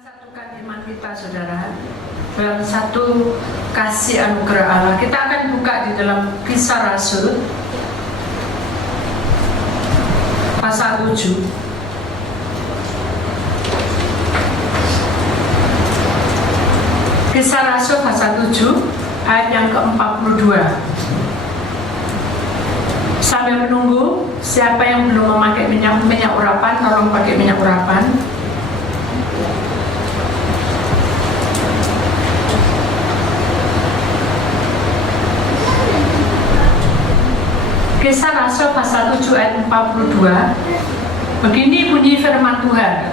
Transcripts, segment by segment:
Satukan iman kita, saudara, dalam satu kasih anugerah Allah. Kita akan buka di dalam Kisah Rasul pasal 7. Kisah Rasul pasal 7 ayat yang ke-42. Sambil menunggu, siapa yang belum memakai minyak urapan, tolong pakai minyak urapan. Kisah Rasul pasal 7 ayat 42. Begini bunyi firman Tuhan.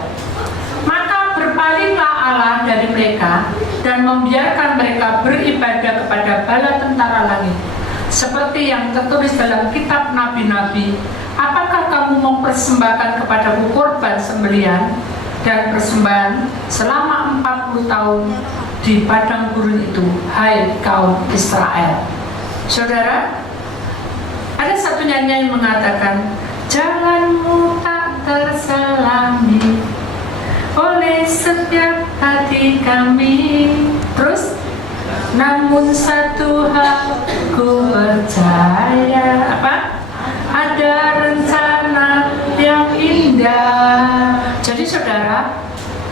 Maka berpalinglah Allah dari mereka dan membiarkan mereka beribadah kepada bala tentara langit, seperti yang tertulis dalam kitab nabi-nabi. Apakah kamu mempersembahkan kepadaku korban sembelihan dan persembahan selama 40 tahun di padang gurun itu, hai kaum Israel? Saudara, ada satu nyanyian yang mengatakan, jalanmu tak terselami oleh setiap hati kami. Terus, namun satu hal ku percaya, apa? Ada rencana yang indah. Jadi saudara,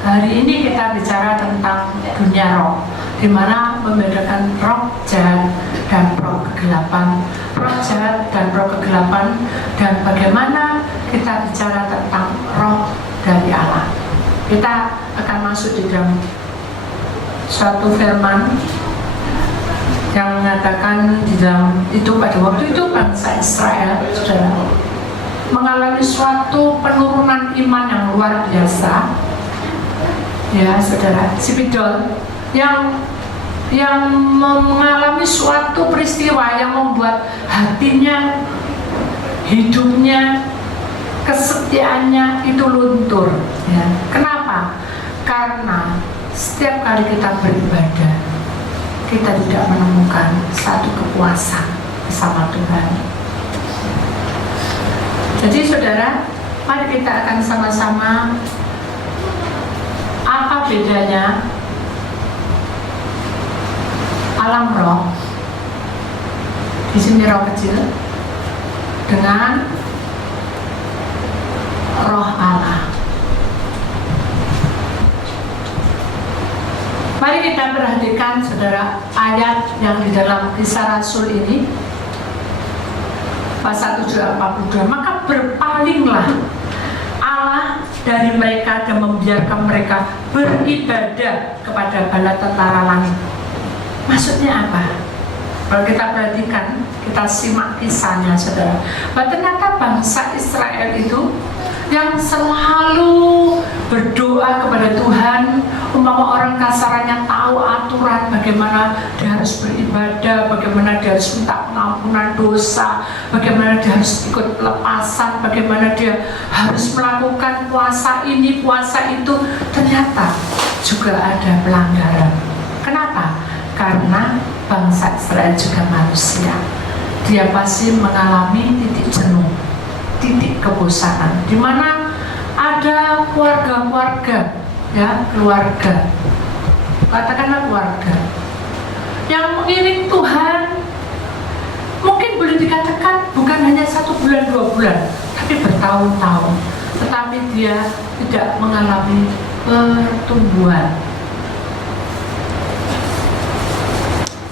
hari ini kita bicara tentang dunia roh, di mana membedakan roh jahat dan roh kegelapan, roh jahat dan roh kegelapan, dan bagaimana kita bicara tentang roh dari Allah. Kita akan masuk di dalam suatu firman yang mengatakan di dalam itu, pada waktu itu bangsa Israel, saudara, mengalami suatu penurunan iman yang luar biasa. Ya saudara, si Pidol yang mengalami suatu peristiwa yang membuat hatinya, hidupnya, kesetiaannya itu luntur. Ya. Kenapa? Karena setiap kali kita beribadah, kita tidak menemukan satu kepuasan bersama Tuhan. Jadi saudara, mari kita akan sama-sama, apa bedanya alam roh, di sini roh kecil, dengan roh Allah. Mari kita perhatikan saudara ayat yang di dalam Kisah Rasul ini pasal 7 ayat 42. Maka berpalinglah Allah dari mereka dan membiarkan mereka beribadah kepada bala tentara langit. Maksudnya apa? Kalau kita perhatikan, kita simak kisahnya saudara, bahwa ternyata bangsa Israel itu yang selalu berdoa kepada Tuhan, umpama orang kasarannya tahu aturan bagaimana dia harus beribadah, bagaimana dia harus minta pengampunan dosa, bagaimana dia harus ikut pelepasan, bagaimana dia harus melakukan puasa ini, puasa itu, ternyata juga ada pelanggaran. Kenapa? Karena bangsa Israel juga manusia. Dia pasti mengalami titik jenuh, titik kebosanan, di mana ada keluarga-keluarga, ya, keluarga, katakanlah keluarga yang mengiring Tuhan, mungkin boleh dikatakan bukan hanya 1 bulan 2 bulan, tapi bertahun-tahun, tetapi dia tidak mengalami pertumbuhan.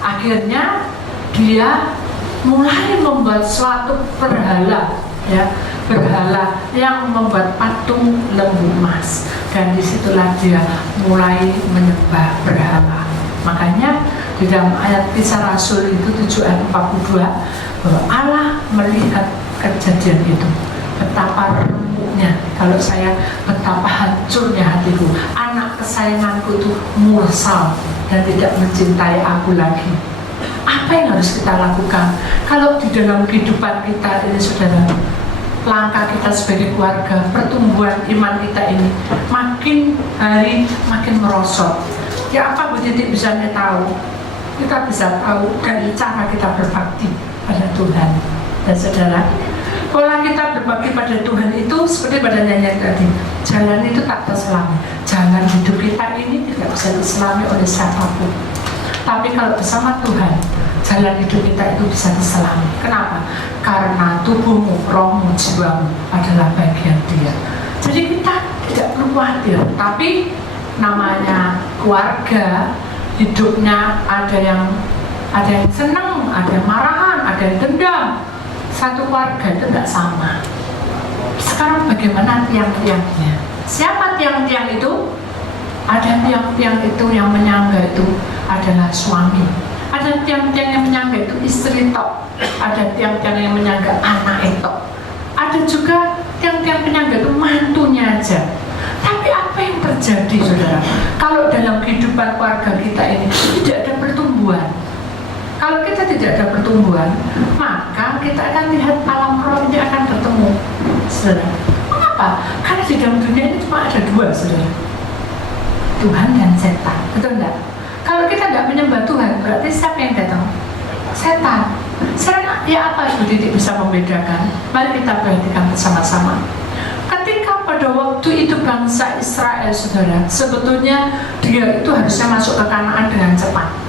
Akhirnya dia mulai membuat suatu berhala, ya, berhala yang membuat patung lembu emas, dan disitulah dia mulai menyembah berhala. Makanya di dalam ayat Kisah Rasul itu 7 ayat 42, bahwa Allah melihat kejadian itu, betapa remuknya, kalau saya, betapa hancurnya hatiku, anak kesayanganku itu mursal dan tidak mencintai aku lagi. Apa yang harus kita lakukan kalau di dalam kehidupan kita ini saudara, langkah kita sebagai keluarga, pertumbuhan iman kita ini makin hari makin merosot? Ya, apa Bu Titik bisa tahu? Kita bisa tahu dari cara kita berbakti pada Tuhan. Dan saudara, Pola kita berbakti pada Tuhan itu seperti pada nyanyian tadi. Jalan itu tak terselami. Jalan hidup kita ini tidak bisa diselami oleh siapapun. Tapi kalau bersama Tuhan, jalan hidup kita itu bisa diselami. Kenapa? Karena tubuhmu, rohmu, jiwamu adalah bagian Dia. Jadi kita tidak perlu khawatir. Tapi namanya keluarga, hidupnya ada yang senang, ada yang marahan, ada yang dendam. Satu keluarga itu tidak sama. Sekarang bagaimana tiang-tiangnya? Siapa tiang-tiang itu? Ada tiang-tiang itu yang menyangga itu adalah suami. Ada tiang-tiang yang menyangga itu istri tok. Ada tiang-tiang yang menyangga anak itu. Ada juga tiang-tiang penyangga itu mantunya aja. Tapi apa yang terjadi, saudara? Kalau dalam kehidupan keluarga kita ini tidak ada pertumbuhan. Kalau kita tidak ada pertumbuhan, maka kita akan lihat alam roh ini akan bertemu, saudara. Mengapa? Karena di dalam dunia ini cuma ada dua, saudara. Tuhan dan setan, betul enggak? Kalau kita tidak menyembah Tuhan, berarti siapa yang datang? Setan. Setan, ya apa Ibu Titik bisa membedakan? Mari kita perhatikan bersama-sama. Ketika pada waktu itu bangsa Israel, saudara, sebetulnya dia itu harusnya masuk ke Kanaan dengan cepat.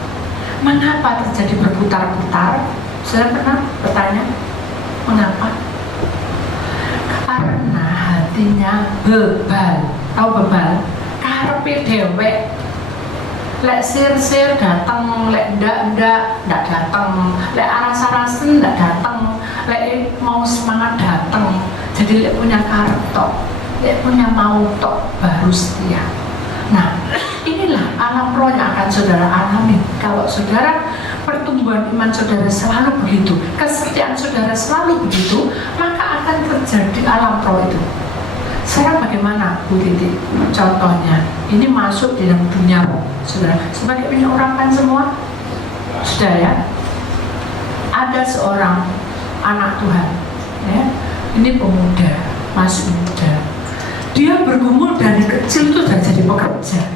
Mengapa terjadi berputar-putar? Saya pernah bertanya, mengapa? Karena hatinya bebal. Tahu bebal? Karepe dewek. Lek sir-sir datang, lek ndak datang, lek aras-arasen ndak datang, lek mau semangat datang. Jadi lek punya karep tok, lek punya mau tok baru setia. Nah, inilah alam roh yang akan saudara alami. Kalau saudara pertumbuhan iman saudara selalu begitu, kesetiaan saudara selalu begitu, maka akan terjadi alam roh itu. Sekarang bagaimana Bu Titi? Contohnya, ini masuk di dalam dunia roh, saudara. Sebagai orang kan semua, sudah ya. Ada seorang anak Tuhan, ya. Ini pemuda, masih muda. Dia bergumul dari kecil itu sudah jadi pekerja.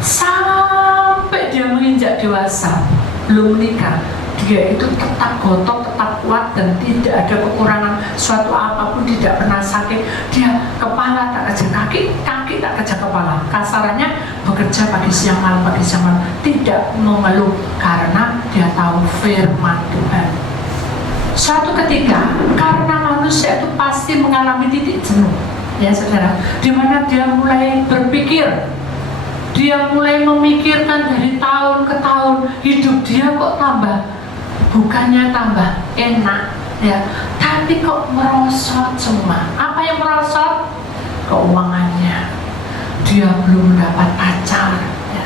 Sampai dia menginjak dewasa, belum menikah, dia itu tetap gotok, tetap kuat dan tidak ada kekurangan suatu apapun, tidak pernah sakit. Dia kepala tak kerja kaki, kaki tak kerja kepala. Kasarannya bekerja pagi siang malam, tidak mengeluh karena dia tahu firman Tuhan. Suatu ketika, karena manusia itu pasti mengalami titik jenuh, ya saudara, di mana dia mulai berpikir, dia mulai memikirkan dari tahun ke tahun, hidup dia kok bukannya tambah enak, ya, tapi kok merosot semua. Apa yang merosot? Keuangannya. Dia belum dapat pacar, ya.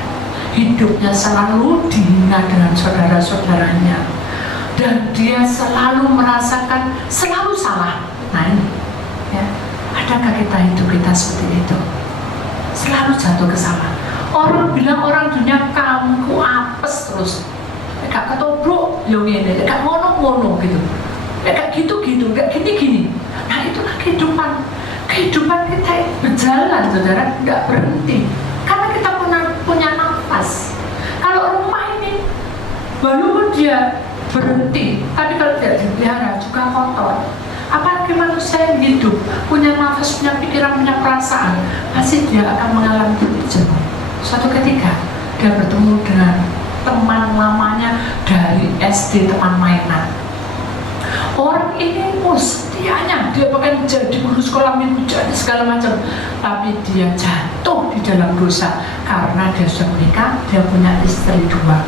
Hidupnya selalu dihina dengan saudara-saudaranya, dan dia selalu merasakan selalu salah. Nah ini, ya, adakah hidup kita seperti itu? Selalu jatuh ke salah. Orang bilang orang dunia kamu ku apes terus. Gak ketobrok, yo ngene, gak ngono-ngono gitu. Gak gitu-gitu, gak gini-gini. Nah itulah kehidupan. Kehidupan kita berjalan, saudara, gak berhenti. Karena kita punya nafas. Kalau rumah ini, walaupun dia berhenti, tapi kalau tidak dipelihara juga kotor. Apalagi manusia yang hidup, punya nafas, punya pikiran, punya perasaan, pasti dia akan mengalami titik jenuh. Suatu ketika dia bertemu dengan teman lamanya dari SD, teman mainan. Orang ini setianya, dia bahkan jadi guru sekolah minggu, jadi segala macam, tapi dia jatuh di dalam dosa karena dia sudah menikah, dia punya istri 2.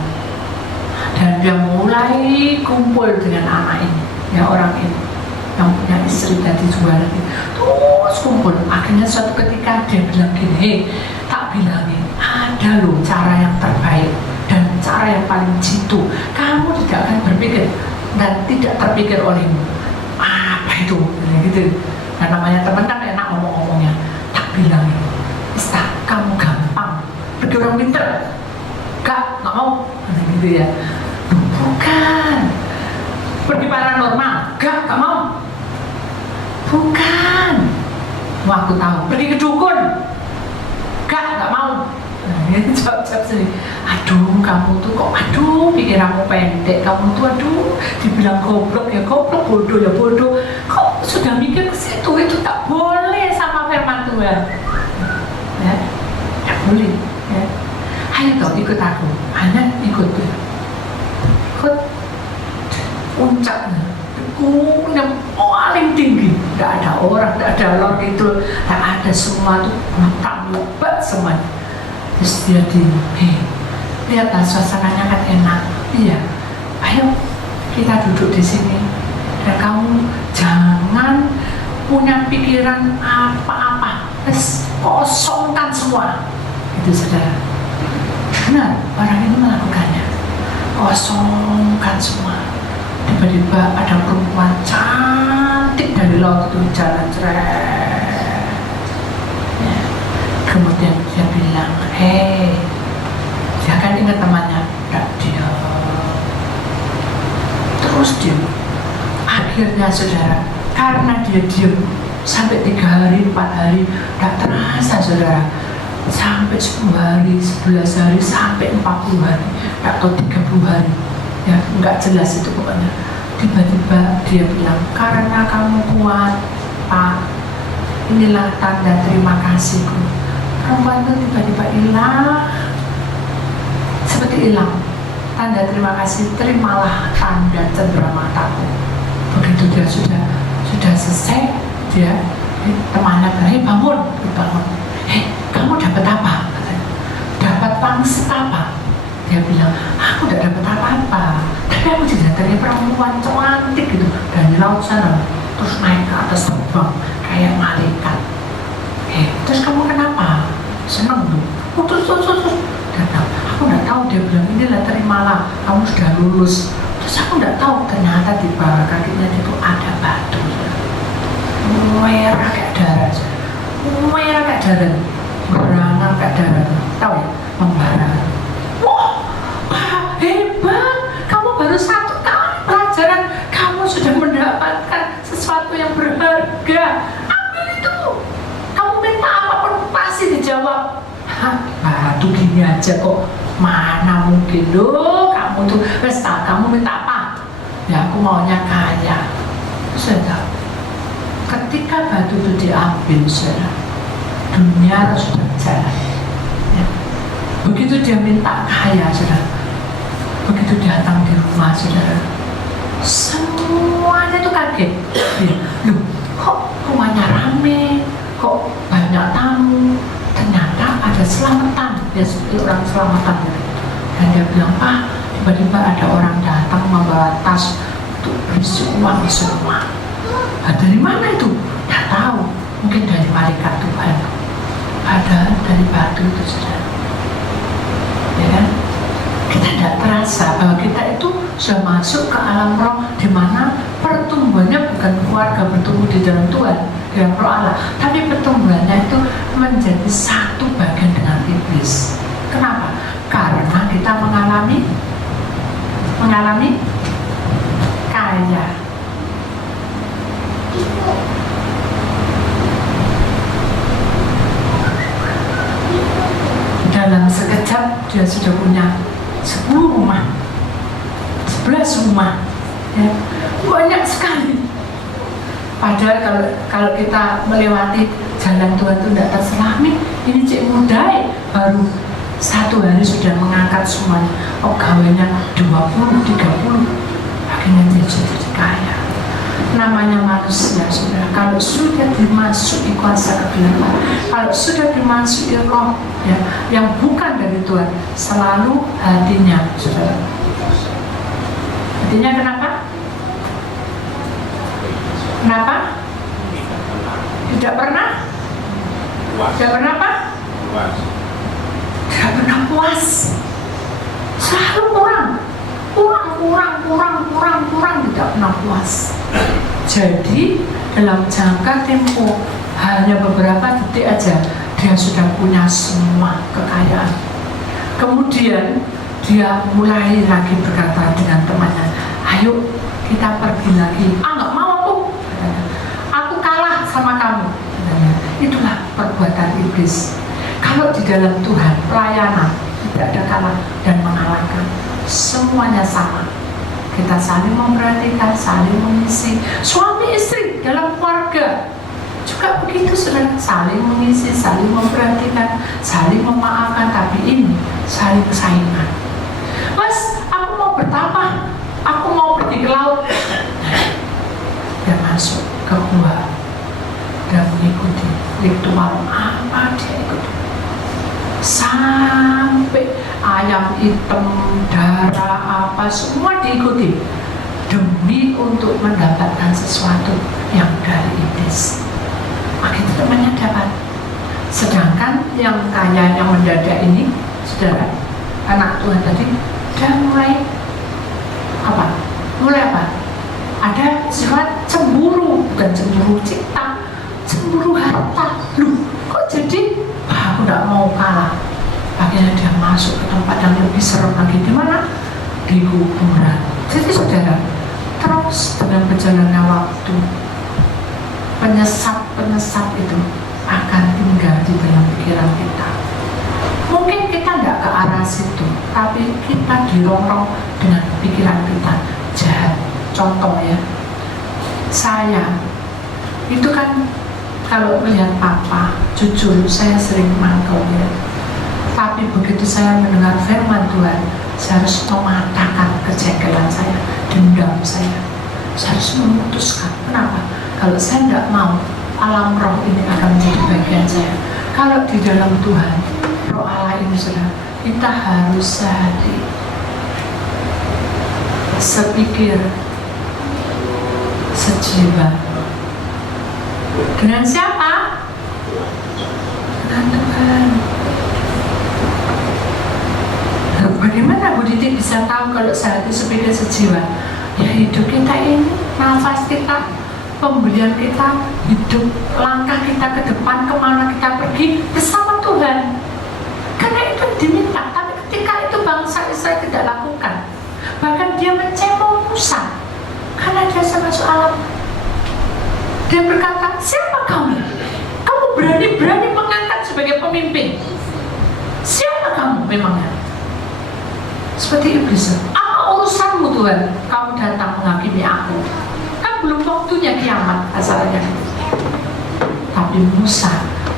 Dan dia mulai kumpul dengan anak ini, ya, orang ini yang punya istri tadi 2 lagi, terus kumpul. Akhirnya suatu ketika dia bilang gini, hei, tak bilangin, ada loh cara yang terbaik dan cara yang paling jitu. Kamu tidak akan berpikir dan tidak terpikir olehmu. Apa itu? Gitu. Nah namanya teman kan enak ngomong-ngomongnya. Tak bilangin, Ista, kamu gampang pergi orang pinter. Gak mau, gitu ya. Bukan. Pergi paranormal, gak mau. Bukan. Wah, aku tahu. Pergi ke dukun, gak mau. Nah, ini jawab-jawab sendiri. Aduh, kamu tuh kok, pikiranmu pendek. Kamu tuh, dibilang goblok ya goblok, bodoh ya bodoh. Kok sudah mikir ke situ, itu tak boleh sama firman Tuhan. Ya, tak boleh. Ya. Ayo toh ikut aku, hanya ikut puncaknya, yang paling tinggi. Tidak ada orang, tidak ada lor itu, tidak ada semua tuh hutan lebat semuanya. Terus dia lihatlah suasananya kan enak. Iya, ayo kita duduk di sini. Dan kamu jangan punya pikiran apa-apa, kosongkan semua. Itu saudara. Benar, orang itu melakukannya. Kosongkan semua. Tiba-tiba ada perempuan cantik dari laut itu jalan ceret. Ya. Kemudian dia bilang, dia kan ingat temannya, dia terus diam. Akhirnya saudara, karena dia diam sampai 3 hari, 4 hari, tidak terasa saudara. Sampai 10 hari, 11 hari, sampai 40 hari atau 30 hari, ya nggak jelas itu pokoknya. Tiba-tiba dia bilang, karena kamu kuat Pak, inilah tanda terima kasihku. Perempuan itu tiba-tiba hilang, seperti hilang. Tanda terima kasih, terimalah tanda cendera mataku. Begitu dia sudah selesai, dia temannya bilang, bangun. Kamu dapat apa? Dapat pangsit apa? Dia bilang, aku tidak dapat apa-apa, tapi aku didatangi perempuan cantik gitu dari laut sana, terus naik ke atas terbang kayak malaikat. Terus kamu kenapa? Senang tuh. Terus. Dia bilang, aku tidak tahu. Dia bilang, inilah terimalah, kamu sudah lulus. Terus aku tidak tahu, ternyata di bawah kakinya itu ada batu merah kayak darah, berangan kayak darah, tahu ya, membara. Wah, hebat, kamu baru 1 kali pelajaran, kamu sudah mendapatkan sesuatu yang berharga. Ambil itu, kamu minta apapun pasti dijawab. Batu gini aja kok, mana mungkin loh, kamu tuh pesta, kamu minta apa? Ya aku maunya kaya. Sudah, ketika batu itu diambil, sudah, dunia sudah berjalan. Ya. Begitu dia minta kaya, sudah, begitu datang di rumah, saudara, semuanya itu kaget. Loh, kok rumahnya rame, kok banyak tamu? Ternyata ada selamatan, dia seperti orang selamatan. Dan dia bilang, Pak, tiba-tiba ada orang datang membawa tas untuk berisi uang semua. Dari mana itu? Tidak tahu, mungkin dari malaikat Tuhan. Padahal dari batu itu sudah. Ya kan? Kita tidak terasa bahwa kita itu sudah masuk ke alam roh, di mana pertumbuhannya bukan keluarga bertumbuh di dalam Tuhan, di dalam roh Allah, tapi pertumbuhannya itu menjadi satu bagian dengan iblis. Kenapa? Karena kita mengalami kaya. Dalam sekejap dia sudah punya 10 rumah, 11 rumah, ya, banyak sekali. Padahal kalau kita melewati jalan Tuhan itu tidak terselami. Ini cik mudai baru 1 hari sudah mengangkat semuanya. Pegawainya 20, 30, akhirnya dia jadi kaya. Namanya manusia, sudah, kalau sudah dimasuki kuasa kegelapan, kalau sudah dimasuki roh, ya, yang bukan dari Tuhan, selalu hatinya, saudara. Hatinya kenapa? Kenapa? Tidak pernah? Tidak pernah apa? Tidak pernah puas. Selalu kurang, tidak pernah puas. Jadi dalam jangka tempo hanya beberapa detik aja dia sudah punya semua kekayaan. Kemudian dia mulai lagi berkata dengan temannya, ayo kita pergi lagi. Nggak mau aku, katanya. Aku kalah sama kamu, katanya. Itulah perbuatan iblis. Kalau di dalam Tuhan pelayanan tidak ada kalah dan mengalahkan, semuanya sama. Kita saling memperhatikan, saling mengisi. Suami istri dalam keluarga juga begitu, saudara, saling mengisi, saling memperhatikan, saling memaafkan. Tapi ini saling saingan. Mas, aku mau bertapa, aku mau pergi ke laut. Dia masuk ke gua dan mengikuti ritual apa dia ikuti, sampai ayam hitam, darah apa semua diikuti demi untuk mendapatkan sesuatu yang dari iblis. Akhirnya temannya dapat. Sedangkan yang kaya, yang mendadak ini, saudara, anak Tuhan tadi, dia mulai apa? Mulai apa? Ada sifat cemburu, bukan cemburu cinta, cemburu harta. Loh, kok jadi? Aku tidak mau kalah. Akhirnya dia masuk ke tempat yang lebih serem lagi. Di mana? Di kuburan. Jadi saudara, terus dengan berjalannya waktu, penyesat itu akan tinggal di dalam pikiran kita. Mungkin kita tidak ke arah situ, tapi kita dirongrong dengan pikiran kita jahat. Contoh ya, saya itu kan kalau melihat papa, jujur saya sering mangkel ya. Tapi begitu saya mendengar firman Tuhan, saya harus mematahkan kejengkelan saya, dendam saya. Saya harus memutuskan. Kenapa? Kalau saya tidak mau, alam roh ini akan menjadi bagian saya. Kalau di dalam Tuhan, roh Allah ini sudah, kita harus sehati, sepikir, sejiwa. Dengan siapa? Dengan Tuhan. Bagaimana Bu Diti bisa tahu kalau sehati, sepikir, sejiwa? Ya hidup kita ini, nafas kita, pemberian kita, hidup, langkah kita ke depan, kemana kita pergi bersama Tuhan. Karena itu diminta, tapi ketika itu bangsa Israel tidak lakukan, bahkan dia mencemooh Musa karena dia masuk alam. Dia berkata, siapa kamu? Kamu berani-berani mengangkat sebagai pemimpin. Siapa kamu memangnya? Seperti iblis. Apa urusanmu Tuhan? Kamu datang menghakimi aku. Kan belum waktunya kiamat asalnya. Tapi Musa,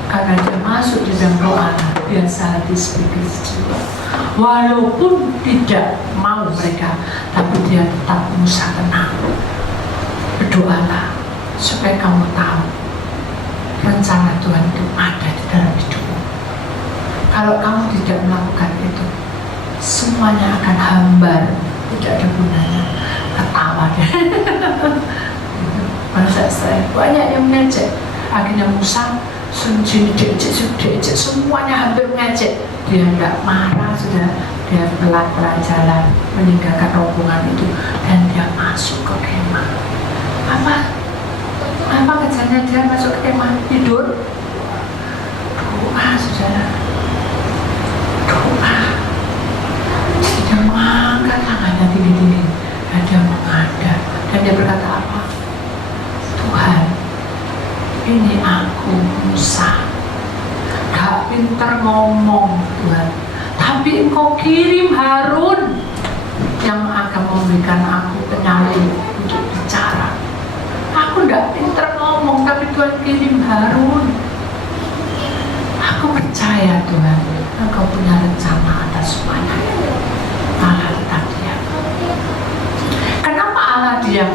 karena dia masuk di dalam roh Allah, dia sehati sepikir sejiwa. Walaupun tidak mau mereka, tapi dia tetap Musa tenang. Berdoalah supaya kamu tahu rencana Tuhan itu ada di dalam hidupmu. Kalau kamu tidak melakukan itu, semuanya akan hambar, tidak ada gunanya. Ketawa deh. Masa saya banyak yang mengejek. Akhirnya Musa diejek, semuanya hampir mengejek. Dia tidak marah, sudah dia pelan-pelan jalan meninggalkan rombongan itu dan dia masuk ke kemah. Apa kerjanya dia masuk ke kemah? Tidur? Doa, saudara. Doa. Dia mengangkat tangannya tinggi-tinggi dan dia menghadap dan dia berkata apa? Tuhan, ini aku Musa, gak pintar ngomong Tuhan, tapi Engkau kirim Harun yang akan memberikan aku penyalin untuk bicara. Aku gak pintar ngomong, tapi Tuhan kirim Harun. Aku percaya Tuhan, Engkau punya rencana atas semuanya. Allah tetap diam. Kenapa Allah diam?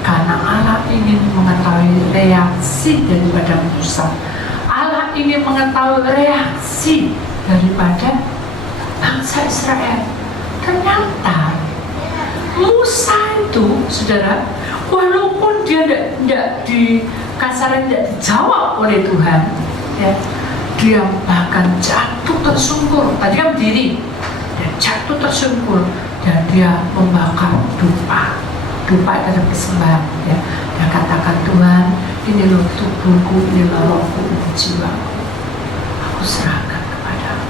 Karena Allah ingin mengetahui reaksi daripada Musa. Allah ingin mengetahui reaksi daripada bangsa Israel. Ternyata Musa itu, saudara, walaupun dia tidak dijawab oleh Tuhan, ya, dia bahkan jatuh tersungkur. Tadi kan berdiri, dia jatuh tersungkur dan dia membakar dupa. Dupa itu ada persembahan, ya. Dia katakan, Tuhan, ini loh tubuhku, ini loh rohku, ini jiwaku. Aku serahkan kepadamu.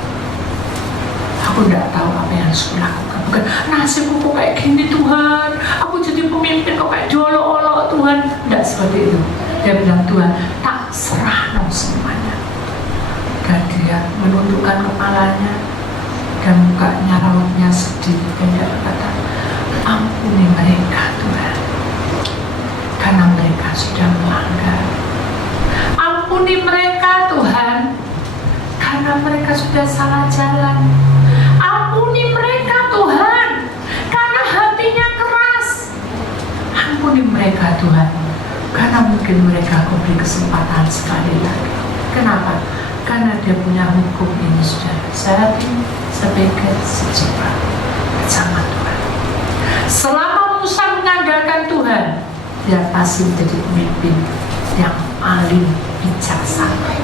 Aku tidak tahu apa yang harus kulakukan. Bukan nasibku kok kayak gini Tuhan, aku jadi pemimpin kok kayak diolok-olok Tuhan. Tidak seperti itu. Dia bilang, Tuhan, tak serah no semuanya. Dan dia menundukkan kepalanya dan mukanya rautnya sedih dan dia berkata, Ampuni mereka Tuhan, karena mereka sudah melanggar. Ampuni mereka Tuhan, karena mereka sudah salah jalan. Ampuni mereka Tuhan, karena hatinya keras. Ampuni mereka Tuhan, karena mungkin mereka kau beri kesempatan sekali lagi. Kenapa? Karena dia punya hukum ini sudah sehati sebagai sejiwa bersama Tuhan. Selama Musa mengandalkan Tuhan, dia pasti menjadi pemimpin yang paling bijaksana.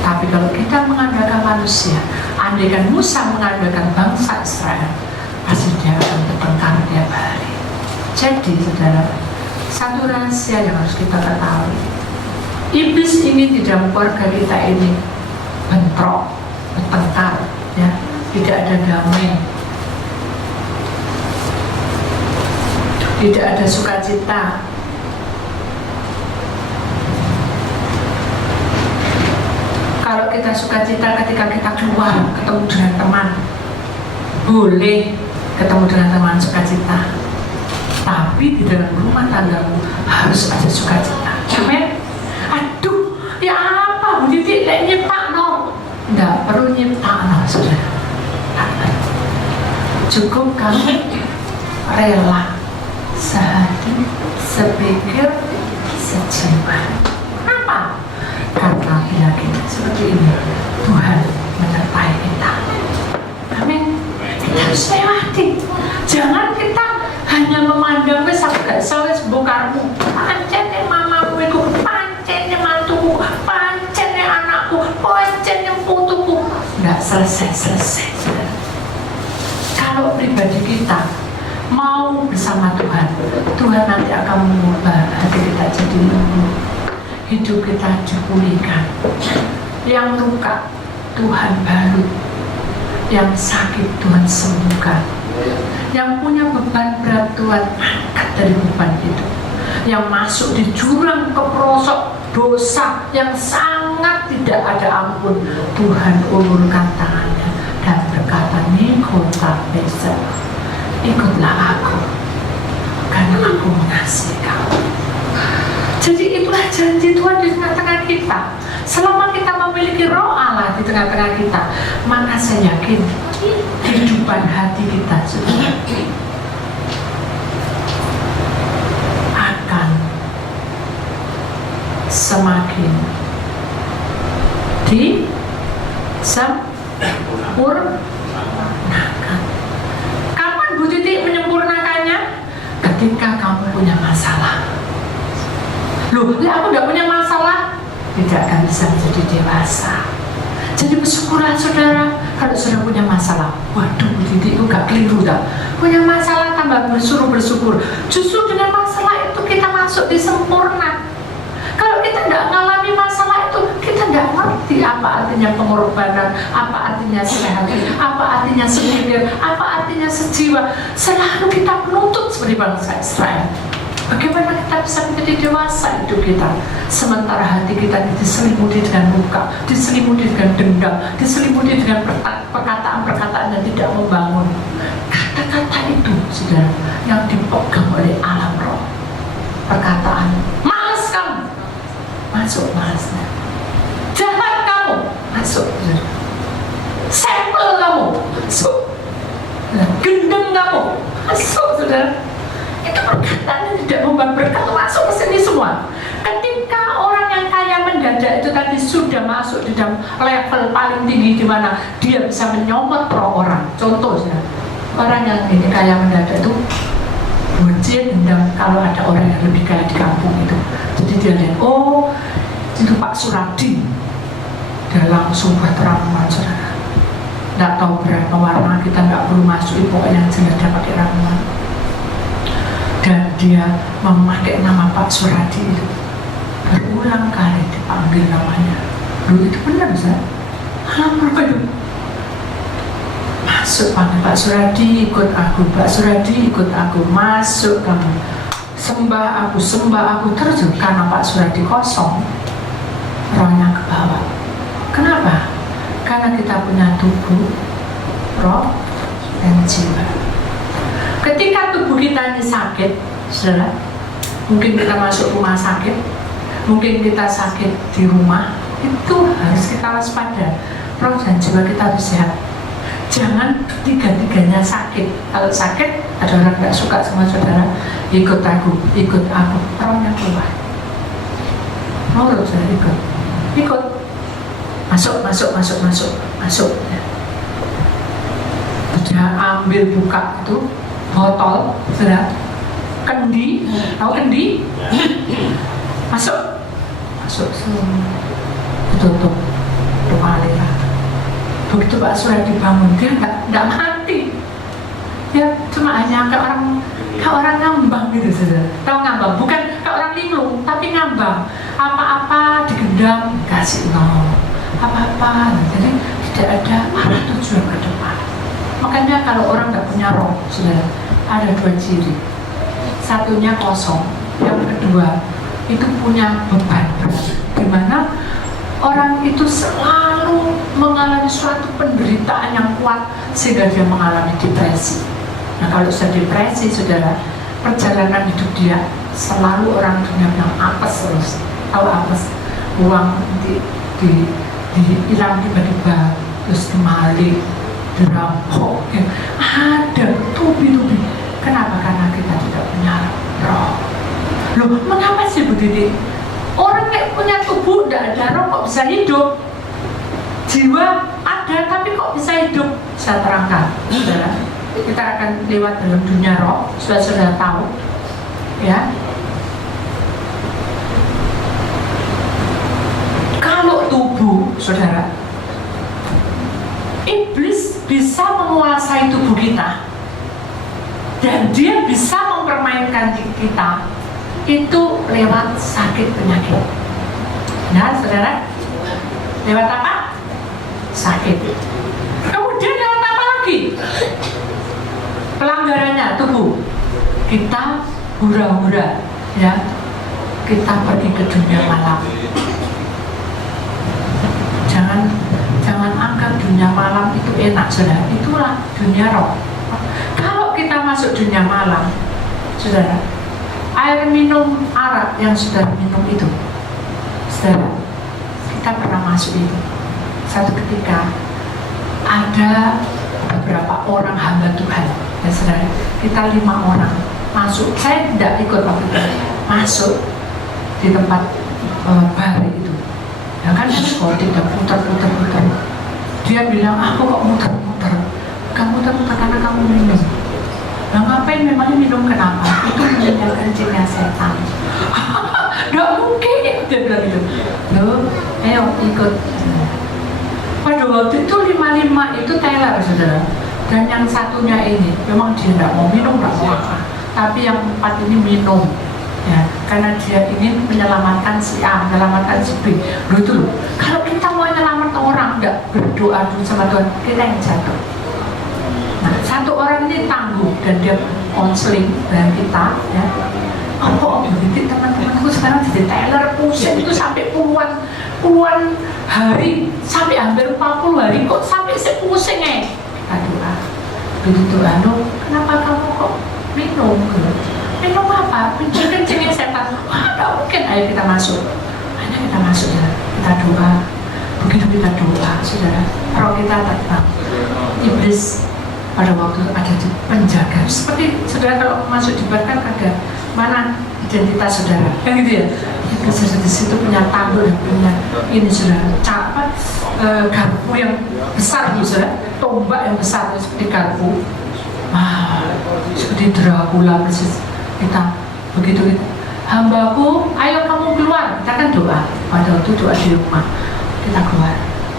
Tapi kalau kita mengandalkan manusia, andaikan Musa mengandalkan bangsa Israel, pasti dia akan bertengkar tiap hari. Jadi saudara, satu rahasia yang harus kita ketahui, iblis ini tidak keluarga kita ini bentrok, bertengkar, ya, tidak ada damai, tidak ada sukacita. Kalau kita sukacita ketika kita keluar ketemu dengan teman, boleh ketemu dengan teman sukacita, tapi di dalam rumah tanggamu harus ada sukacita. Amin. Aduh, ya apa Bu Titi lek nyiptakno? Enggak perlu nyiptakno, saudara. Cukup kamu rela sehati, sepikir, sejiwa. Kenapa? Karena keyakinan seperti ini Tuhan menyertai kita. Amin. Kita harus lewati. Jangan kita hanya memandang wis gak sawes bokarmu, pancen mamamu iku, pancen mantuku, pancen anakku, pancen putuku. Enggak selesai-selesai. Kalau pribadi kita mau bersama Tuhan, Tuhan nanti akan mengubah hati kita jadi lembut, hidup kita dipulihkan. Yang luka Tuhan balut, yang sakit Tuhan sembuhkan, yang punya beban berat Tuhan angkat dari beban itu, yang masuk di jurang ke pelosok dosa yang sangat tidak ada ampun, Tuhan ulurkan tangannya dan berkata, Nikota Besa, ikutlah aku karena aku mengasihi kamu. Jadi itulah janji Tuhan di tengah-tengah kita. Selama kita memiliki roh Allah di tengah-tengah kita, maka saya yakin kehidupan hati kita akan semakin disempurnakan. Kapan Bu Titi menyempurnakannya? Ketika kamu punya masalah. Loh, aku tidak punya masalah, tidak akan bisa menjadi dewasa. Jadi bersyukurlah saudara, kalau sudah punya masalah. Waduh, Bu Titi itu gak keliru tak? Punya masalah tambah bersyukur. Justru dengan masalah itu kita masuk di sempurna. Kalau kita tidak mengalami masalah itu, kita tidak ngerti apa artinya pengorbanan, apa artinya sehati, apa artinya semikir, apa artinya sejiwa. Selalu kita menuntut seperti bangsa Israel. Bagaimana kita bisa menjadi dewasa hidup kita, sementara hati kita diselimuti dengan luka, diselimuti dengan dendam, diselimuti dengan perkataan-perkataan yang tidak membangun. Kata-kata itu, saudara, yang dipegang oleh alam roh. Perkataan, malas kamu, masuk malasnya. Jahat kamu, masuk. Sampel kamu, masuk. Gendeng kamu, masuk, saudara. Itu perkataan yang tidak membawa berkat masuk ke sini semua. Ketika orang yang kaya mendadak itu tadi sudah masuk di dalam level paling tinggi di mana dia bisa menyomot roh orang. Contohnya, orang yang ini kaya mendadak itu buncit dendam kalau ada orang yang lebih kaya di kampung itu. Jadi dia lihat, oh itu Pak Suradi, dia langsung berteramuan saudara. Tidak tahu berapa warna, kita nggak perlu masuk, pokoknya yang jelas dia pakai ramuan. Dan dia memakai nama Pak Suradi itu. Berulang kali dipanggil namanya. Loh itu benar Ustaz? Apa itu? Masuk panggil Pak Suradi, ikut aku. Pak Suradi ikut aku. Masuk kamu. Sembah aku. Terus karena Pak Suradi kosong, rohnya ke bawah. Kenapa? Karena kita punya tubuh, roh, dan jiwa. Ketika tubuh kita ini sakit, saudara, mungkin kita masuk rumah sakit, mungkin kita sakit di rumah, itu harus kita waspada. Roh dan jiwa kita harus sehat. Jangan tiga-tiganya sakit. Kalau sakit, ada orang nggak suka sama saudara, ikut aku, rohnya keluar. Menurut saya ikut, masuk. Sudah ambil buka itu botol, sudah kendi, tahu kendi? Masuk, tutup, aliran. Begitu Pak Surya dibangun, dia nggak mati, dia cuma hanya kayak orang ngambang gitu, saudara. Tahu ngambang? Bukan kayak orang linglung, tapi ngambang. Apa-apa digendam, kasih apa-apa. Jadi tidak ada arah tujuan ke depan. Makanya kalau orang nggak punya roh, saudara, ada dua ciri. Satunya kosong, yang kedua itu punya beban berat, di mana orang itu selalu mengalami suatu penderitaan yang kuat sehingga dia mengalami depresi. Nah, kalau sudah depresi, saudara, perjalanan hidup dia selalu orang dunia bilang apes terus. Tahu apes? Uang hilang tiba-tiba, terus dimalik, dirampok, ya. Ada tubi-tubi. Kenapa? Karena kita tidak punya roh. Loh, mengapa sih Bu Didi? Orang yang punya tubuh, tidak ada roh, kok bisa hidup? Jiwa ada, tapi kok bisa hidup? Saya terangkan, saudara. Kita akan lewat dalam dunia roh, sudah tahu, ya. Kalau tubuh, saudara, iblis bisa menguasai tubuh kita, dan dia bisa mempermainkan kita. Itu lewat sakit penyakit. Nah, saudara, lewat apa? Sakit. Kemudian lewat apa lagi? Pelanggarannya tubuh. Kita hura-hura, ya. Kita pergi ke dunia malam. Jangan anggap dunia malam itu enak, saudara. Itulah dunia roh. Kalau kita masuk dunia malam, saudara, air minum arak yang sudah minum itu, saudara, kita pernah masuk itu. Satu ketika ada beberapa orang hamba Tuhan, ya saudara, kita 5 orang masuk. Saya tidak ikut waktu itu, masuk di tempat bar itu. Ya kan diskotik dan putar. Dia bilang, aku kok muter-muter? Kamu muter-muter karena kamu minum. Nah, ngapain memangnya minum, kenapa? Itu menjadi kencingnya setan. Gak mungkin, dia bilang gitu. Loh, ayo ikut. Pada waktu itu 55 itu teler, saudara. Dan yang satunya ini, memang dia tidak mau minum, gak mau apa. Tapi yang 4 ini minum. Ya, karena dia ingin menyelamatkan si A, menyelamatkan si B. Loh itu loh, kalau kita mau menyelamatkan orang, gak berdoa dulu sama Tuhan, kita yang jatuh. Nah, satu orang ini tangguh dan dia konseling dengan kita, ya. Oh, jadi teman-temanku sekarang jadi teler, pusing itu sampai puluhan hari, sampai hampir 40 hari, kok sampai pusing ya? Kita doa, begitu anu, kenapa kamu kok minum? Minum apa? Kencing-kencingnya setan. Wah, gak mungkin. Ayo kita masuk. Hanya kita masuk, ya. Kita doa. Begitu kita doa, saudara, roh kita terbang. Iblis pada waktu ada di penjaga. Seperti saudara kalau masuk di bar kan ada mana identitas saudara, kan gitu ya. Iblis ada di situ punya tabur dan punya ini saudara, capat garpu yang besar, saudara, tombak yang besar seperti garpu. Seperti Dracula persis. Kita begitu kita, hambaku, ayo kamu keluar. Kita kan doa. Pada waktu doa di rumah, kita keluar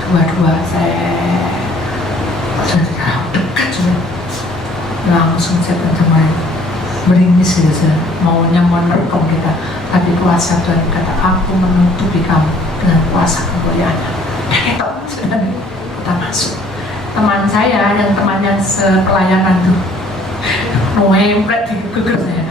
dua-dua. Saya dekat sudah, langsung saya bertemu meringis ya, maunya menerkam kita, tapi kuasa Tuhan kata, aku menutupi kamu dengan kuasa kemuliaan. Dan itu sudah kita masuk. Teman saya yang teman yang sepelayanan tuh nempret di geger saya,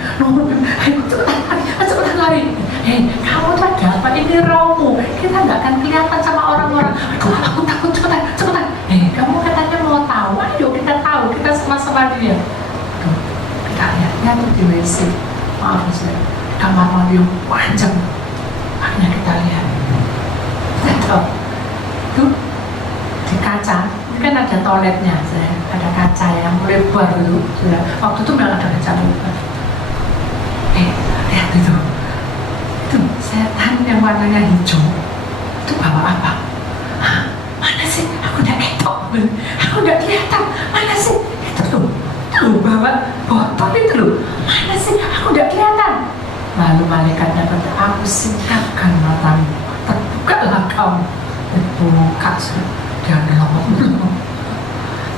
ayo cepetan lari. Hei, kamu tuh ada apa? Ini rohmu, kita nggak akan kelihatan sama orang-orang. Aduh, aku takut, cepetan. Hei, kamu katanya mau tahu, ayo kita tahu, kita sama-sama dia. Tuh, ya tuh di WC, maaf saya, kamar mandi yang panjang, akhirnya kita lihat, tuh di kaca, ini kan ada toiletnya, ada kaca yang lebar dulu, waktu itu memang ada kaca lebar. Lihat itu setan yang warnanya hijau, itu bawa apa? Hah, mana sih? Aku udah ketok, aku udah kelihatan, mana sih? Itu tuh bawa botol itu loh, mana sih? Aku udah kelihatan. Lalu malaikatnya kata, aku singkapkan matamu, terbukalah kamu. Buka dia melompat.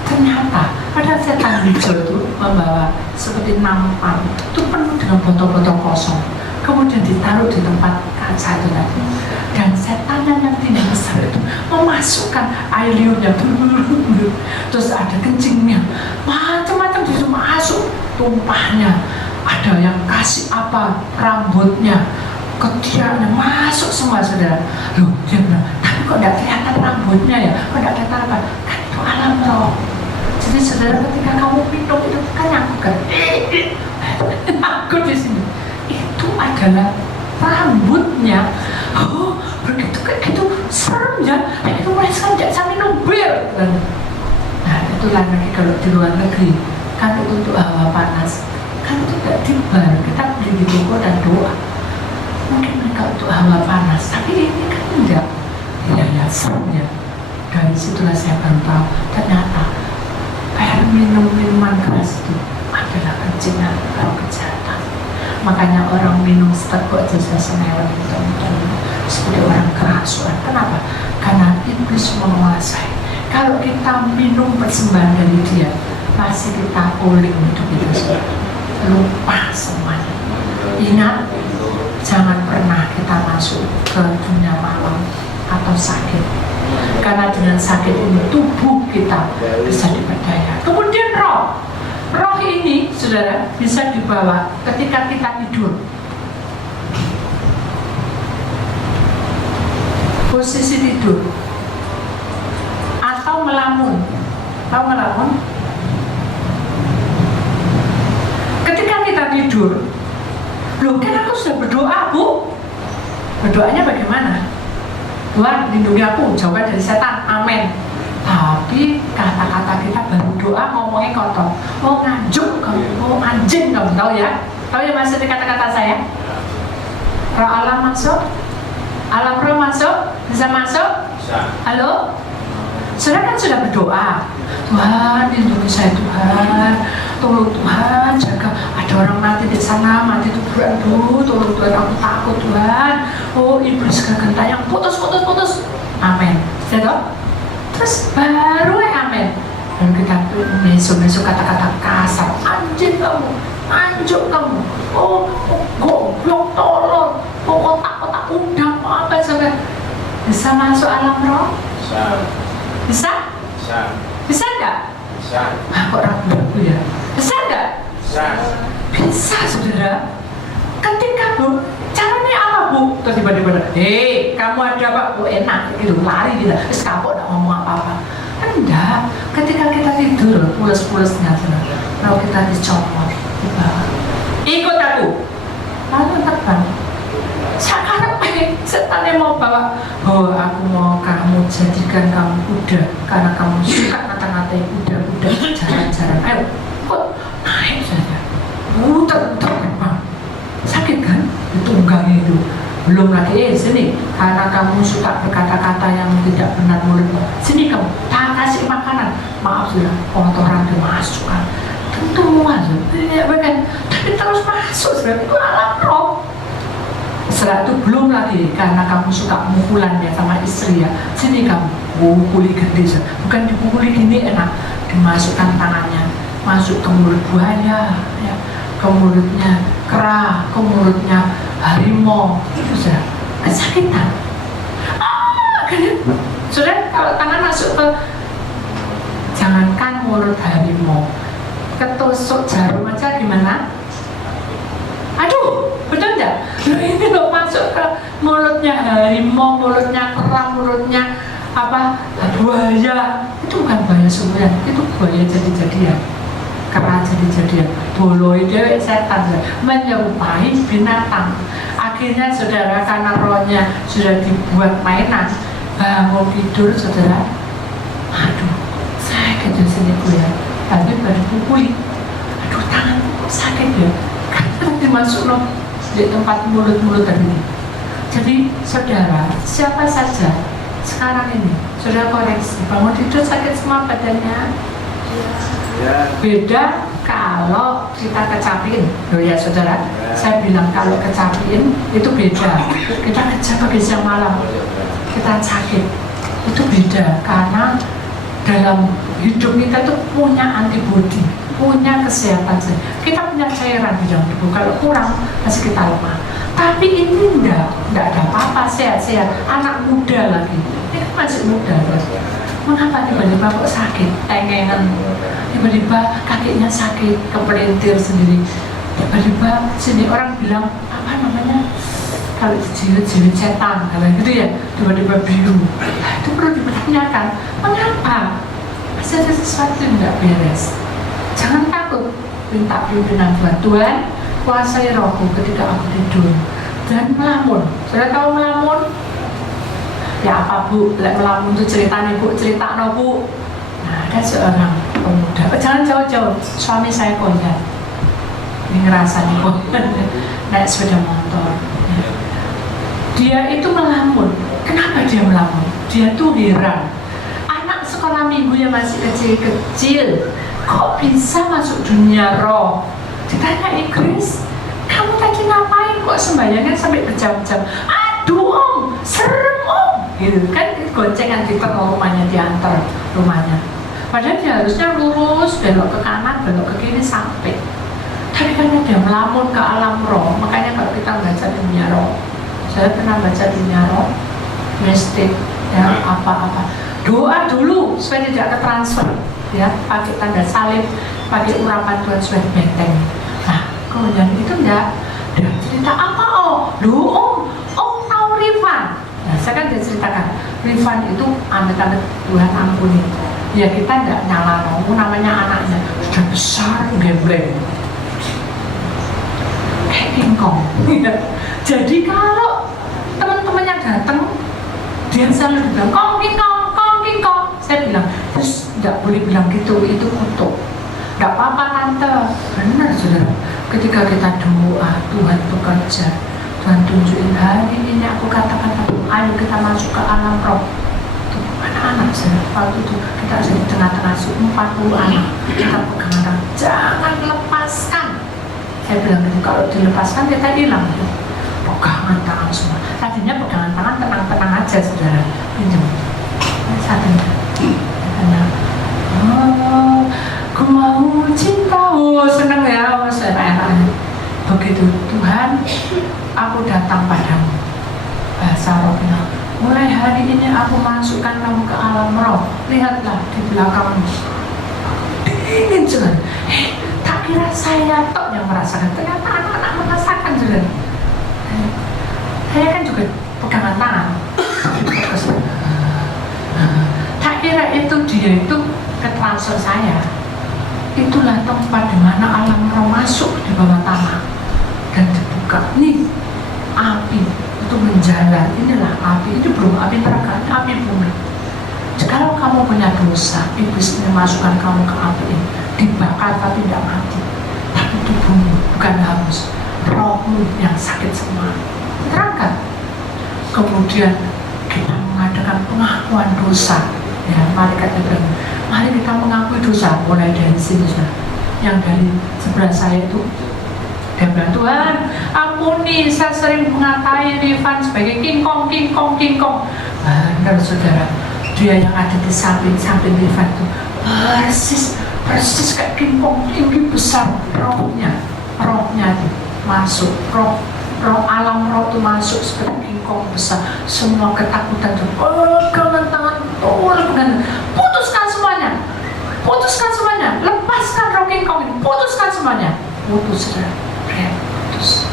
Ternyata pada setan hijau itu membawa seperti nampan, itu penuh dengan botol-botol kosong, kemudian ditaruh di tempat kaca itu tadi. Dan setan yang tidak besar itu memasukkan air liurnya, terus ada kencingnya, macam-macam disitu masuk, tumpahnya, ada yang kasih apa, rambutnya, ketiaknya, masuk semua saudara. Loh, dia bilang, tapi kok tidak kelihatan rambutnya ya, kok tidak kelihatan apa? Kan itu alam roh. Jadi saudara ketika kamu minum itu kan aku kan, aku di sini, itu adalah rambutnya. Oh, begitu kayak gitu serem ya. Itu mulai sekarang tidak sampai minum bir. Nah, itulah lagi kalau di luar negeri kan itu untuk hawa panas, kan tidak di bar, kita beli di toko dan doa. Mungkin mereka untuk hawa panas, tapi ini kan enggak. Ya serem ya. Dari situlah saya baru tahu ternyata kayak minum minuman keras itu adalah kencingan atau kejahatan. Makanya orang minum seteguk jasa senewan itu seperti orang kerasuan. Kenapa? Karena iblis menguasai. Kalau kita minum persembahan dari dia, pasti kita uling hidup kita semua, lupa semuanya. Ingat, jangan pernah kita masuk ke dunia malam atau sakit, karena dengan sakit ini tubuh kita bisa diperdaya. Kemudian roh ini saudara bisa dibawa ketika kita tidur, posisi tidur atau melamun. Tahu melamun? Ketika kita tidur, loh kan aku sudah berdoa Bu, berdoanya bagaimana? Tuhan lindungi aku, jauhkan dari setan, amin. Tapi kata-kata kita baru doa ngomongnya kotor. Oh nganjuk kamu, oh anjing kamu, tahu ya? Tahu ya maksudnya kata-kata saya? Roh alam masuk, alam roh masuk, bisa masuk? Halo? Saudara kan sudah berdoa, Tuhan lindungi saya Tuhan, tolong Tuhan jaga, ada orang mati di sana, mati itu berat dulu, tolong Tuhan aku takut Tuhan. Oh iblis gentayang, putus, amin. Sudah? Terus baru amin. Dan kita mesu kata-kata kasar, anjing kamu, anjuk kamu, oh goblok tolong, oh kotak-kotak udang, apa sampai bisa masuk alam roh? Bisa? Bisa enggak? Bisa. Kok ragu-ragu ya? Bisa enggak? Bisa saudara. Ketika Bu, caranya apa Bu? Terus tiba-tiba, kamu ada apa? Oh enak, gitu, lari gitu. Terus kamu tidak ngomong apa-apa. Enggak, ketika kita tidur, pulas-pulasnya saudara, kalau kita dicopot, ikut aku, lalu terbang. Sekarang setan yang mau bawa, oh aku mau kamu jadikan kamu kuda, karena kamu suka ngata-ngatain kuda-kuda, jalan-jalan, ayo, kok naik saja, muter terbang, sakit kan? Tunggangnya itu, belum lagi sini, karena kamu suka berkata-kata yang tidak benar mulutmu, sini kamu, tak kasih makanan, maaf sudah, kotoran dimasukkan, tentu masuk, bukan, tapi terus masuk, sebenarnya itu alam roh. Setelah itu belum lagi karena kamu suka mukulan ya sama istri ya, sini kamu pukuli gede, bukan dipukuli gini enak, dimasukkan tangannya masuk ke mulut buaya ya, ke mulutnya kera, ke mulutnya harimau, itu sudah kesakitan. Sudah kalau tangan masuk ke, jangankan mulut harimau, ketusuk jarum aja gimana? Aduh, betul enggak? Loh ini loh masuk ke mulutnya harimau, mulutnya kera, mulutnya apa? Buaya. Itu bukan buaya sebenarnya, itu buaya jadi-jadian. keras jadi-jadian. Boloi dewek setan menyerupai binatang. Akhirnya saudara, karena rohnya sudah dibuat mainan, bangun tidur saudara, aduh sakit di sini ya, tapi baru pukuli, aduh tangan sakit ya, karena dimasuk loh di tempat mulut-mulut tadi. Jadi saudara, siapa saja sekarang ini, saudara koreksi, bangun tidur sakit semua badannya. Beda kalau kita kecapiin, loh ya saudara, saya bilang kalau kecapiin itu beda. Kita kerja pagi siang malam, kita sakit, itu beda karena dalam hidup kita itu punya antibodi, punya kesehatan. Kita punya cairan di dalam tubuh, kalau kurang pasti kita lemah. Tapi ini enggak ada apa-apa, sehat-sehat, anak muda lagi, ini kan masih muda. Mengapa tiba-tiba kok sakit, tengengan, tiba-tiba kakinya sakit, kepelintir sendiri, tiba-tiba sini orang bilang apa namanya, kalau jirit-jirit setan, kalau gitu ya, tiba-tiba biru. Itu perlu dipertanyakan, mengapa? Masih ada sesuatu yang nggak beres. Jangan takut, minta pimpinan Tuhan. Tuhan, kuasai rohku ketika aku tidur dan melamun. Sudah tahu melamun? Ya apa bu, melamun itu ceritanya bu, cerita no bu. Nah ada seorang pemuda, jangan jauh-jauh, suami saya koyak, ini ngerasa nih naik sepeda motor. Dia itu melamun. Kenapa dia melamun? Dia tuh heran, anak sekolah minggu yang masih kecil-kecil kok bisa masuk dunia roh. Ditanya Inggris, kamu tadi ngapain kok sembahyangnya sampai berjam-jam? Aduh om, serem om, gitu kan, goncengan di rumahnya, diantar rumahnya. Padahal dia harusnya lurus, belok ke kanan, belok ke kiri sampai. Tapi karena dia melamun ke alam roh, makanya kalau kita baca dunia roh, saya pernah baca dunia roh, mistik, ya apa-apa. Doa dulu supaya tidak ketransfer, ya pakai tanda salib, pakai urapan Tuhan supaya benteng. Nah, kemudian itu enggak. Dia cerita apa om tahu Rifan. Nah, saya kan dia ceritakan, Rifan itu amit-amit Tuhan ampuni. Ya kita enggak nyala namanya anaknya sudah besar, gembleng, kayak kingkong. Jadi kalau teman-temannya datang, dia selalu bilang kong kingkong. Saya bilang, terus tidak boleh bilang gitu, itu kutuk. Tidak apa-apa tante, benar saudara. Ketika kita doa, Tuhan bekerja, Tuhan tunjukin hari ini aku katakan, ayo kita masuk ke alam roh. Tuh, anak-anak saudara, waktu itu kita ada di tengah-tengah 40 anak, kita pegang tangan, jangan lepaskan. Saya bilang gitu, kalau dilepaskan kita hilang. Pegangan tangan semua. Tadinya pegangan tangan tenang-tenang aja saudara, pinjam. Satunya. Oh, ku mau cintamu, seneng ya, enak-enak. Begitu Tuhan, aku datang padamu. Bahasa rohnya, mulai hari ini aku masukkan kamu ke alam roh. Lihatlah di belakangmu, dingin juga. Tak kira saya tok yang merasakan, ternyata anak-anak merasakan juga. Saya kan juga pegangan tangan. Tak kira itu dia itu ketransfer saya. Itulah tempat di mana alam roh masuk di bawah tanah dan dibuka. Nih api itu menjalar. Inilah api, itu belum api neraka, api bumi. Kalau kamu punya dosa, iblis memasukkan kamu ke api ini, dibakar tapi tidak mati, tapi tubuhmu bukan hangus, rohmu yang sakit semua. Terangkan. Kemudian kita mengadakan pengakuan dosa. Ya, malaikat bilang, mari kita mengakui dosa. Mulai dari sini sudah. Yang dari sebelah saya itu, dia bilang, Tuhan ampuni, saya sering mengatai Rifan sebagai kingkong. Benar saudara, dia yang ada di samping Rifan itu persis kayak kingkong, tinggi besar. Rohnya itu masuk, roh alam roh itu masuk seperti kingkong besar. Semua ketakutan itu pegangan tangan, putuskan semuanya, lepaskan roh kingkong ini, putuskan semuanya. Putus sudah, putus.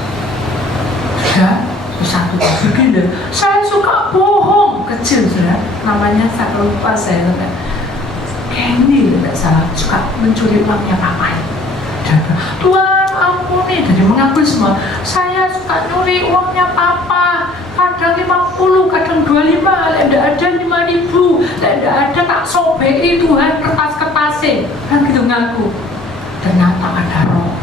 Sudah, satu begini. Saya suka bohong kecil sudah, namanya saya lupa saya. Kenny, salah, suka mencuri uangnya papa. Dan Tuhan ampuni, jadi mengakui semua, saya suka nyuri uangnya papa, kadang 50, kadang 25, tidak ada 5.000, tidak ada tak sobei Tuhan kertas-kertasnya, kan gitu ngaku. Ternyata ada roh,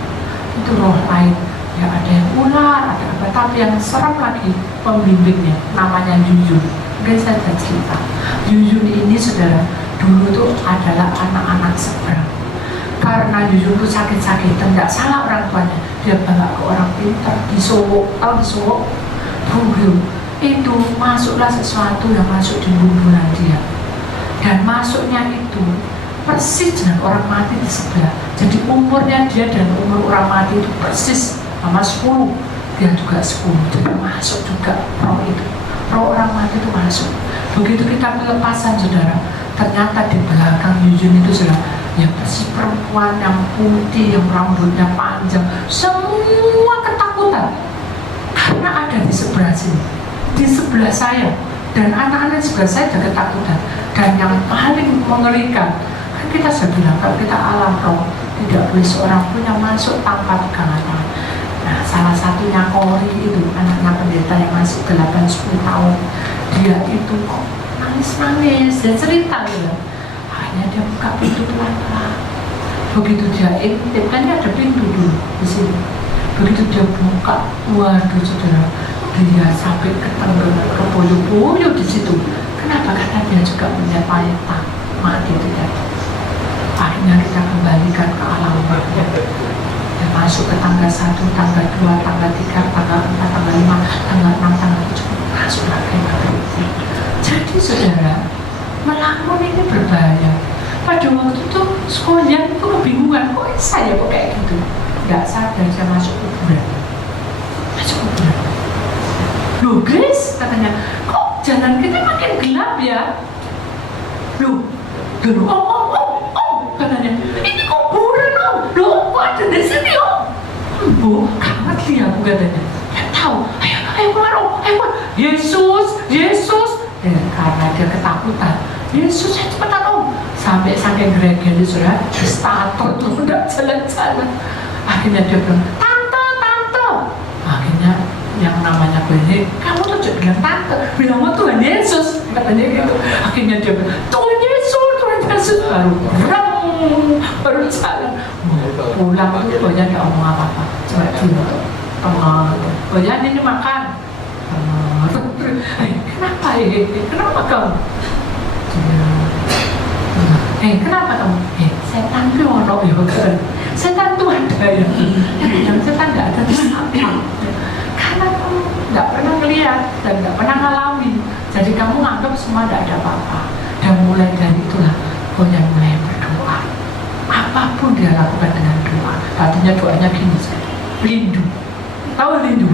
itu roh lain, ya ada yang ular, ada apa, tapi yang serem lagi pembimbingnya, namanya Yuyun. Mungkin saya cerita, Yuyun ini saudara, dulu tuh adalah anak-anak seberang. Karena Yuyun tuh sakit-sakit, tidak salah orang tuanya, dia bawa ke orang pintar di Solo, tahu di Solo, Bugil. Itu masuklah sesuatu yang masuk di hubungan dia, dan masuknya itu persis dengan orang mati di sebelah. Jadi umurnya dia dan umur orang mati itu persis sama 10, dia juga 10, jadi masuk juga roh itu, roh orang mati itu masuk. Begitu kita pelepasan saudara, ternyata di belakang Yuyun itu saudara, ya persis perempuan yang putih, yang rambutnya panjang, semua ketakutan karena ada di sebelah sini, di sebelah saya, dan anak-anak sebelah saya juga ketakutan. Dan yang paling mengerikan, kan kita sudah bilang kalau kita alam roh, tidak boleh seorang pun yang masuk tanpa pegangan tangan. Nah, salah satunya Kori itu, anaknya pendeta yang masih 8-10 tahun, dia itu kok nangis-nangis, dia cerita gitu. Hanya dia buka pintu pelan-pelan. Begitu dia intip, kan dia ada pintu dulu di sini. Begitu dia buka, waduh saudara, dia sampai ke boyo-boyo di situ. Kenapa? Karena dia juga melihat mayat mati tidak. Akhirnya kita kembalikan ke alam rohnya. Dia masuk ke tangga 1, tangga 2, tangga 3, tangga 4, tangga 5, tangga 6, tangga 7, masuk lagi. Jadi saudara, melamun ini berbahaya. Pada waktu itu sekolah itu kebingungan, kok saya kok kayak gitu. Gak sadar saya masuk kuburan. Masuk kuburan. Loh Grace, katanya, kok jalan kita makin gelap ya? Loh, katanya, ini kuburan om. Loh, kok ada di sini om? Bu, gak ngerti aku katanya. Gak tahu. Ayo keluar om, ayo keluar. Yesus. Ya, karena dia ketakutan. Yesus, saya cepetan om. Sampai saking gregelis sudah starter tuh udah jalan-jalan. Akhirnya dia bilang, tante. Akhirnya yang namanya gue, kamu tuh jangan bilang tante, bilang Tuhan Yesus, katanya gitu. Akhirnya dia bilang, Tuhan Yesus, baru jalan. Pulang tuh banyak gak ngomong apa-apa. Coba dulu, banyak ini makan. Kenapa ya? Kenapa kamu? Kenapa kamu? Setan tuh ono ya kan? Setan tuh ada ya. Yang setan nggak ada itu apa? Karena kamu nggak pernah melihat dan nggak pernah ngalamin. Jadi kamu nganggap semua nggak ada apa-apa. Dan mulai dari itulah kau yang mulai berdoa. Apapun dia lakukan dengan doa. Artinya doanya gini saja. Lindu. Tahu lindu?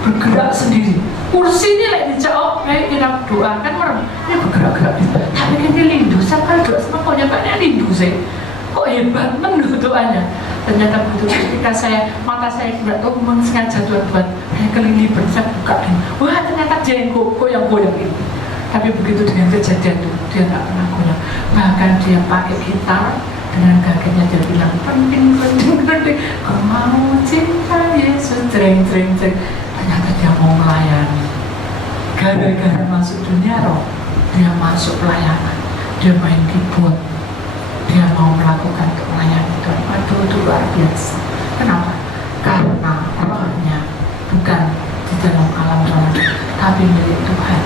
Bergerak sendiri. Kursi ini lagi dijawab kayak kita doa kan orang ini bergerak-gerak. Tapi ini lindu. Saya kalau doa sama kau nyatanya lindu sih. Kok hebat menurut doanya. Ternyata begitu ketika mata saya tidak tahu sengaja Tuhan buat saya kelilipan, saya buka dan wah ternyata dia yang goyang ini. Tapi begitu dengan kejadian itu dia nggak pernah goyang. Bahkan dia pakai gitar dengan kakinya dia bilang penting. Kau mau cinta Yesus jreng. Ternyata dia mau melayani. Gara-gara masuk dunia roh, dia masuk pelayanan. Dia main keyboard. Dia mau melakukan pelayanan itu. Aduh, itu luar biasa. Kenapa? Karena rohnya bukan di dalam alam roh, tapi milik Tuhan.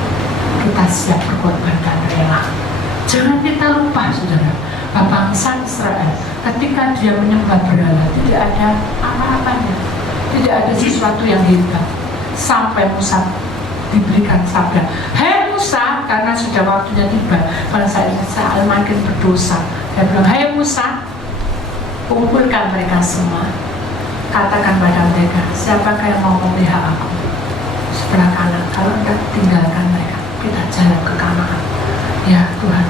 Kita siap berkorban rela. Jangan kita lupa, saudara, bangsa Israel ketika dia menyembah berhala tidak ada apa-apanya, tidak ada sesuatu yang hebat. Sampai Musa diberikan sabda, hei Musa, karena sudah waktunya tiba, bangsa Israel makin berdosa. Dia bilang, hei Musa, kumpulkan mereka semua, katakan pada mereka, siapakah yang mau memelihara aku sebelah kanan, kalau tidak tinggalkan mereka, kita jalan ke Kanaan. Ya Tuhan,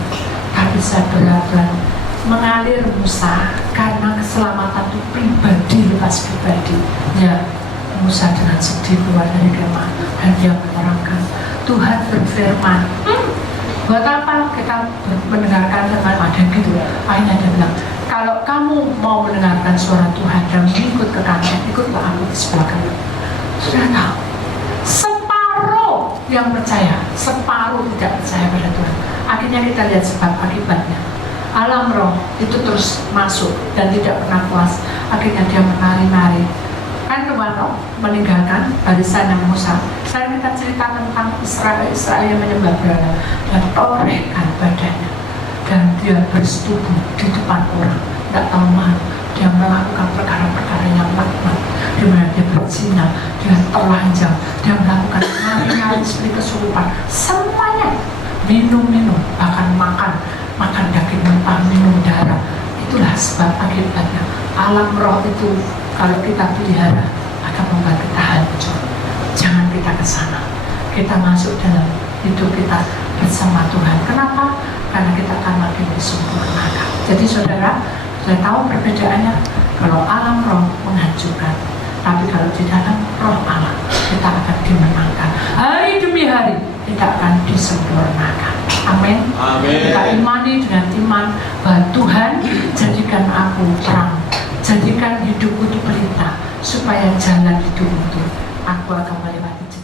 tapi saya berat-berat mengalir Musa karena keselamatan itu pribadi lepas pribadi. Ya, Musa dengan sedih keluar dari kemah dan dia menerangkan Tuhan berfirman. Buat apa kita mendengarkan firman ada gitu? Akhirnya dia bilang, kalau kamu mau mendengarkan suara Tuhan dan mengikut ke kanan, ikutlah aku di sebelah kanan. Sudah tahu, separuh yang percaya, separuh tidak percaya pada Tuhan. Akhirnya kita lihat sebab akibatnya. Alam roh itu terus masuk dan tidak pernah puas. Akhirnya dia menari-nari. Kan Tuhan roh meninggalkan barisan yang Musa. Saya kita cerita tentang Israel yang menyembah berhala dan torehkan badannya. Dan dia bersetubuh di depan orang, tidak tahu malu. Dia melakukan perkara-perkara yang laknat, di mana dia berzina, dia telanjang, dia melakukan nari-nari seperti kesurupan, semuanya minum-minum, bahkan makan daging mentah, minum darah. Itulah sebab akibatnya. Alam roh itu kalau kita pelihara akan membuat kita hancur. Jangan kita ke sana. Kita masuk dalam hidup kita bersama Tuhan. Kenapa? Karena kita akan makin disempurnakan. Jadi saudara, saya tahu perbedaannya. Kalau alam roh menghancurkan, tapi kalau di dalam roh Allah kita akan dimenangkan. Hari demi hari kita akan disempurnakan. Amin. Kita imani dengan iman bahwa Tuhan jadikan aku terang, jadikan hidupku itu pelita, supaya jalan hidupku itu aku akan melewati.